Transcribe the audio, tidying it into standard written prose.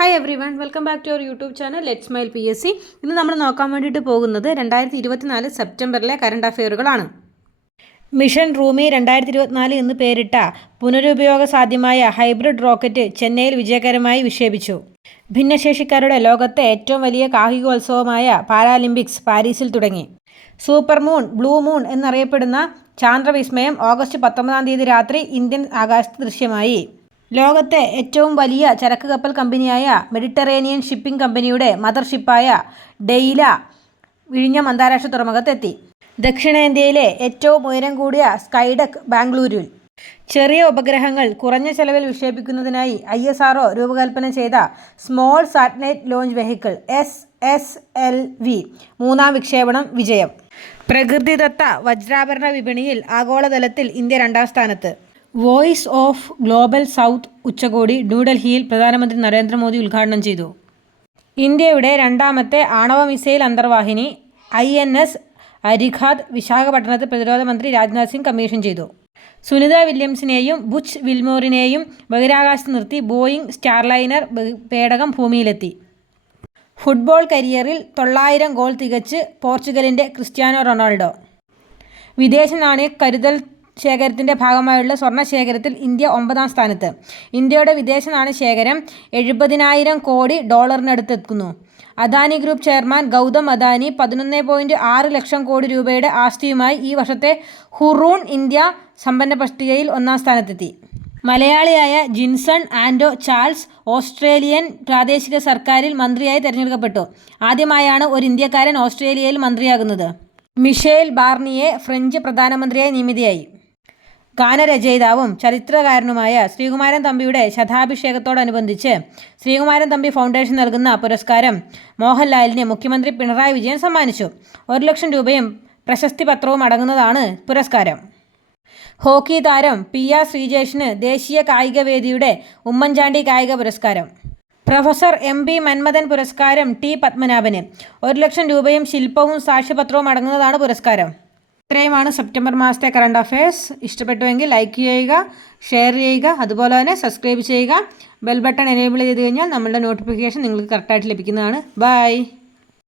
Hi everyone, welcome back to our YouTube channel let's smile PSC. ഇന്ന് നമ്മൾ നോക്കാൻ വേണ്ടിയിട്ട് പോകുന്നത് 2024 സെപ്റ്റംബറിലെ കറണ്ട് അഫെയറുകളാണ്. മിഷൻ റൂമി 2024 എന്ന് പേരിട്ട പുനരുപയോഗ സാധ്യമായ ഹൈബ്രിഡ് റോക്കറ്റ് ചെന്നൈയിൽ വിജയകരമായി വിക്ഷേപിച്ചു. ഭിന്നശേഷിക്കാരുടെ ലോകത്തെ ഏറ്റവും വലിയ കായികോത്സവമായ പാരാലിമ്പിക്സ് പാരീസിൽ തുടങ്ങി. സൂപ്പർ മൂൺ, ബ്ലൂ മൂൺ എന്നറിയപ്പെടുന്ന ചാന്ദ്രവിസ്മയം ഓഗസ്റ്റ് 19 രാത്രി ഇന്ത്യൻ ആകാശത്ത് ദൃശ്യമായി. ലോകത്തെ ഏറ്റവും വലിയ ചരക്ക് കപ്പൽ കമ്പനിയായ മെഡിറ്ററേനിയൻ ഷിപ്പിംഗ് കമ്പനിയുടെ മദർഷിപ്പായ ഡെയ്ല വിഴിഞ്ഞം അന്താരാഷ്ട്ര തുറമുഖത്തെത്തി. ദക്ഷിണേന്ത്യയിലെ ഏറ്റവും ഉയരം കൂടിയ സ്കൈഡെക്ക് ബാംഗ്ലൂരിൽ. ചെറിയ ഉപഗ്രഹങ്ങൾ കുറഞ്ഞ ചെലവിൽ വിക്ഷേപിക്കുന്നതിനായി ISRO രൂപകൽപ്പന ചെയ്ത small satellite launch vehicle SSLV മൂന്നാം വിക്ഷേപണം വിജയം. പ്രകൃതിദത്ത വജ്രാഭരണ വിപണിയിൽ ആഗോളതലത്തിൽ ഇന്ത്യ 2ാം സ്ഥാനത്ത്. വോയിസ് ഓഫ് ഗ്ലോബൽ സൗത്ത് ഉച്ചകോടി ന്യൂഡൽഹിയിൽ പ്രധാനമന്ത്രി നരേന്ദ്രമോദി ഉദ്ഘാടനം ചെയ്തു. ഇന്ത്യയുടെ 2ാമത്തെ ആണവ മിസൈൽ അന്തർവാഹിനി INS അരിഘാത് വിശാഖപട്ടണത്ത് പ്രതിരോധ മന്ത്രി രാജ്നാഥ് സിംഗ് കമ്മീഷൻ ചെയ്തു. സുനിത വില്യംസിനെയും ബുച്ച് വിൽമോറിനെയും ബഹിരാകാശത്ത് നിർത്തി ബോയിങ് സ്റ്റാർലൈനർ പേടകം ഭൂമിയിലെത്തി. ഫുട്ബോൾ കരിയറിൽ 900 ഗോൾ തികച്ച് പോർച്ചുഗലിൻ്റെ ക്രിസ്ത്യാനോ റൊണാൾഡോ. വിദേശ നാണയ കരുതൽ ശേഖരത്തിൻ്റെ ഭാഗമായുള്ള സ്വർണ്ണ ശേഖരത്തിൽ ഇന്ത്യ 9ാം സ്ഥാനത്ത്. ഇന്ത്യയുടെ വിദേശ നാണയ ശേഖരം 70,000 കോടി ഡോളറിനടുത്തെത്തുന്നു. അദാനി ഗ്രൂപ്പ് ചെയർമാൻ ഗൗതം അദാനി 11.6 ലക്ഷം കോടി രൂപയുടെ ആസ്തിയുമായി ഈ വർഷത്തെ ഹുറൂൺ ഇന്ത്യ സമ്പന്ന പട്ടികയിൽ 1ാം സ്ഥാനത്തെത്തി. മലയാളിയായ ജിൻസൺ ആൻഡോ ചാൾസ് ഓസ്ട്രേലിയൻ പ്രാദേശിക സർക്കാരിൽ മന്ത്രിയായി തിരഞ്ഞെടുക്കപ്പെട്ടു. ആദ്യമായാണ് ഒരു ഇന്ത്യക്കാരൻ ഓസ്ട്രേലിയയിൽ മന്ത്രിയാകുന്നത്. മിഷേൽ ബാർണിയെ ഫ്രഞ്ച് പ്രധാനമന്ത്രിയായി നിയമിതയായി. ഗാനരചയിതാവും ചരിത്രകാരനുമായ ശ്രീകുമാരൻ തമ്പിയുടെ ശതാഭിഷേകത്തോടനുബന്ധിച്ച് ശ്രീകുമാരൻ തമ്പി ഫൗണ്ടേഷൻ നൽകുന്ന പുരസ്കാരം മോഹൻലാലിന് മുഖ്യമന്ത്രി പിണറായി വിജയൻ സമ്മാനിച്ചു. 1 ലക്ഷം രൂപയും പ്രശസ്തി പത്രവും അടങ്ങുന്നതാണ് പുരസ്കാരം. ഹോക്കി താരം PR ശ്രീജേഷിന് ദേശീയ കായികവേദിയുടെ ഉമ്മൻചാണ്ടി കായിക പുരസ്കാരം. പ്രൊഫസർ MP മന്മഥൻ പുരസ്കാരം T പത്മനാഭന്. 1 ലക്ഷം രൂപയും ശില്പവും സാക്ഷ്യപത്രവും അടങ്ങുന്നതാണ് പുരസ്കാരം. ഇത്രയുമാണ് സെപ്റ്റംബർ മാസത്തെ കറണ്ട് അഫയേഴ്സ്. ഇഷ്ടപ്പെട്ടുവെങ്കിൽ ലൈക്ക് ചെയ്യുക, ഷെയർ ചെയ്യുക, അതുപോലെ തന്നെ സബ്സ്ക്രൈബ് ചെയ്യുക. ബെൽ ബട്ടൺ എനേബിൾ ചെയ്ത് കഴിഞ്ഞാൽ നമ്മളുടെ നോട്ടിഫിക്കേഷൻ നിങ്ങൾക്ക് കറക്റ്റായിട്ട് ലഭിക്കുന്നതാണ്. ബൈ.